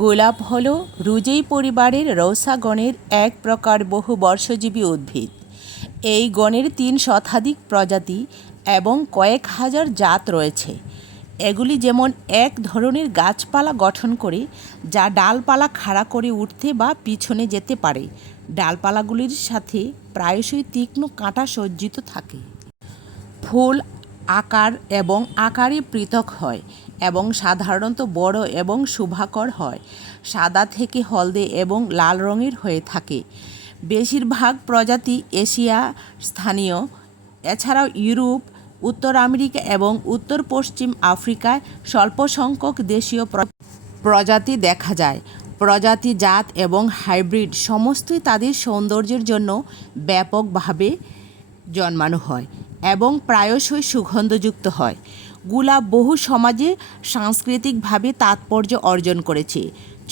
গোলাপ হল রুজেই পরিবারের রোসা গণের এক প্রকার বহুবর্ষজীবী উদ্ভিদ। এই গণের ৩ শতাধিক প্রজাতি এবং কয়েক হাজার জাত রয়েছে। এগুলি যেমন এক ধরনের গাছপালা গঠন করে, যা ডালপালা খাড়া করে উঠতে বা পিছনে যেতে পারে। ডালপালাগুলির সাথে প্রায়শই তীক্ষ্ণ কাঁটা সজ্জিত থাকে। ফুল আকার এবং আকারে পৃথক হয় এবং সাধারণত বড় এবং শোভাকর হয়। সাদা থেকে হলদে এবং লাল রঙের হয়ে থাকে। বেশিরভাগ প্রজাতি এশিয়া স্থানীয়, এছাড়াও ইউরোপ, উত্তর আমেরিকা এবং উত্তর পশ্চিম আফ্রিকায় স্বল্প সংখ্যক দেশীয় প্রজাতি দেখা যায়। প্রজাতি, জাত এবং হাইব্রিড সমস্তই তাদের সৌন্দর্যের জন্য ব্যাপকভাবে জন্মানো হয় এবং প্রায়শই সুগন্ধযুক্ত হয়। গোলাপ বহু সমাজে সাংস্কৃতিকভাবে তাৎপর্য অর্জন করেছে।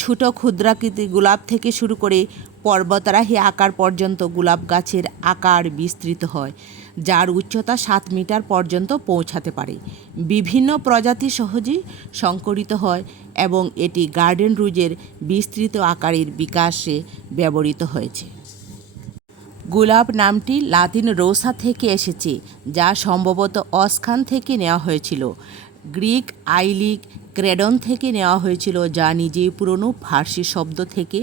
ছোট ক্ষুদ্রাকৃতির গোলাপ থেকে শুরু করে পর্বতারোহী আকার পর্যন্ত গোলাপ গাছের আকার বিস্তৃত হয়, যার উচ্চতা 7 মিটার পর্যন্ত পৌঁছাতে পারে। বিভিন্ন প্রজাতি সহজেই সংকরিত হয় এবং এটি গার্ডেন রুজের বিস্তৃত আকারের বিকাশে ব্যবহৃত হয়েছে। গোলাপ নামটি লাতিন রোসা থেকে এসেছে, যা সম্ভবত অস্কান থেকে নেওয়া হয়েছিল। গ্রিক আইলিক ক্রেডন থেকে নেওয়া হয়েছিল, যা নিজেই পুরনো ফার্সি শব্দ থেকে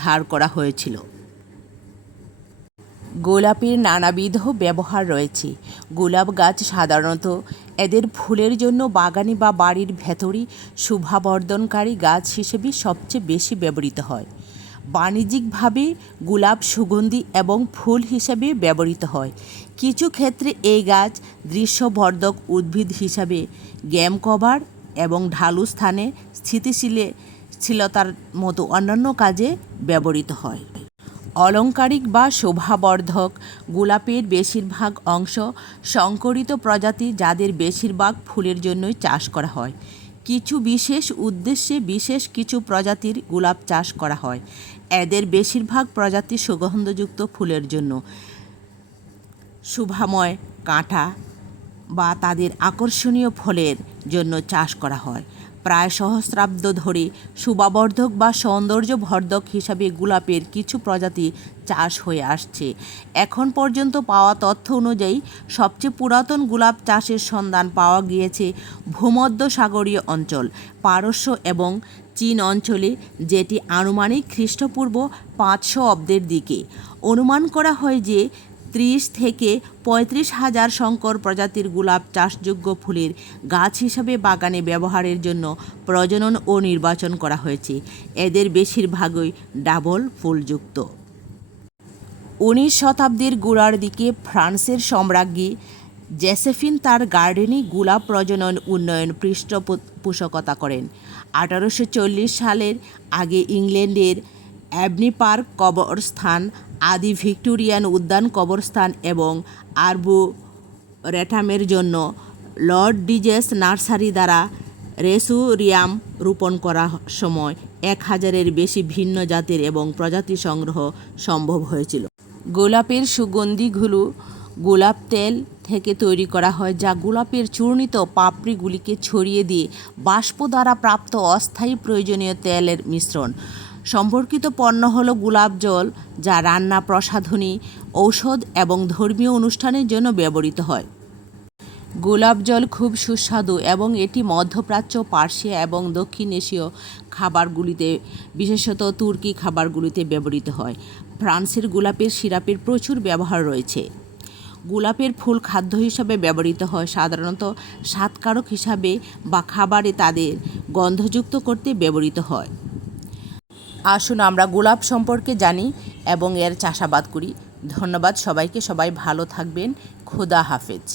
ধার করা হয়েছিল। গোলাপের নানাবিধ ব্যবহার রয়েছে। গোলাপ গাছ সাধারণত এদের ফুলের জন্য বাগানে বা বাড়ির ভেতরে শোভাবর্ধনকারী গাছ হিসেবে সবচেয়ে বেশি ব্যবহৃত হয়। বাণিজ্যিকভাবে গোলাপ সুগন্ধি এবং ফুল হিসাবে ব্যবহৃত হয়। কিছু ক্ষেত্রে এই গাছ দৃশ্যবর্ধক উদ্ভিদ হিসাবে গেম কভার এবং ঢালু স্থানে স্থিতিশীলতার মতো অন্যান্য কাজে ব্যবহৃত হয়। অলংকারিক বা শোভাবর্ধক গোলাপের বেশিরভাগ অংশ সংকরিত প্রজাতি, যাদের বেশিরভাগ ফুলের জন্যই চাষ করা হয়। কিছু বিশেষ উদ্দেশ্যে বিশেষ কিছু প্রজাতির গোলাপ চাষ করা হয়। এদের বেশিরভাগ প্রজাতি সুগন্ধযুক্ত ফুলের জন্য, শোভাময় কাঁটা বা তাদের আকর্ষণীয় ফলের জন্য চাষ করা হয়। প্রায় সহস্রাব্দ ধরে শোভাবর্ধক বা সৌন্দর্যবর্ধক হিসাবে গোলাপের কিছু প্রজাতি চাষ হয়ে আসছে। এখন পর্যন্ত পাওয়া তথ্য অনুযায়ী সবচেয়ে পুরাতন গোলাপ চাষের সন্ধান পাওয়া গিয়েছে ভূমধ্যসাগরীয় অঞ্চল, পারস্য এবং চীন অঞ্চলে, যেটি আনুমানিক খ্রিস্টপূর্ব 500 অব্দের দিকে। অনুমান করা হয় যে 30 থেকে 35 হাজার সংকর প্রজাতির গোলাপ চাষযোগ্য ফুলের গাছ হিসাবে বাগানে ব্যবহারের জন্য প্রজনন ও নির্বাচন করা হয়েছে। এদের বেশিরভাগই ডাবল ফুলযুক্ত। 19 শতাব্দীর গোড়ার দিকে ফ্রান্সের সম্রাজ্ঞী জোসেফিন তার গার্ডেনে গোলাপ প্রজনন উন্নয়ন পৃষ্ঠপোষকতা করেন। 1840 সালের আগে ইংল্যান্ডের অ্যাবনি পার্ক কবরস্থান, আদি ভিক্টোরিয়ান উদ্যান কবরস্থান এবং আর্বোরেটামের জন্য লর্ড ডিজেস নার্সারি দ্বারা রেসুরিয়াম রোপণ করার সময় 1000-এর বেশি ভিন্ন জাতের এবং প্রজাতি সংগ্রহ সম্ভব হয়েছিল। গোলাপের সুগন্ধিগুলো গোলাপ তেল থেকে তৈরি করা হয়, যা গোলাপের চূর্ণিত পাপড়িগুলিকে ছড়িয়ে দিয়ে বাষ্প দ্বারা প্রাপ্ত অস্থায়ী প্রয়োজনীয় তেলের মিশ্রণ। সম্পর্কিত পণ্য হল গোলাপ জল, যা রান্না, প্রসাধনী, ঔষধ এবং ধর্মীয় অনুষ্ঠানের জন্য ব্যবহৃত হয়। গোলাপ জল খুব সুস্বাদু এবং এটি মধ্যপ্রাচ্য, পার্সিয়া এবং দক্ষিণ এশীয় খাবারগুলিতে, বিশেষত তুর্কি খাবারগুলিতে ব্যবহৃত হয়। ফ্রান্সের গোলাপের সিরাপের প্রচুর ব্যবহার রয়েছে। গোলাপের ফুল খাদ্য হিসাবে ব্যবহৃত হয়, সাধারণত স্বাদকারক হিসাবে বা খাবারে তাদের গন্ধযুক্ত করতে ব্যবহৃত হয়। আসুন আমরা গোলাপ সম্পর্কে জানি এবং এর চাষাবাদ করি। ধন্যবাদ সবাইকে। সবাই ভালো থাকবেন। খোদা হাফেজ।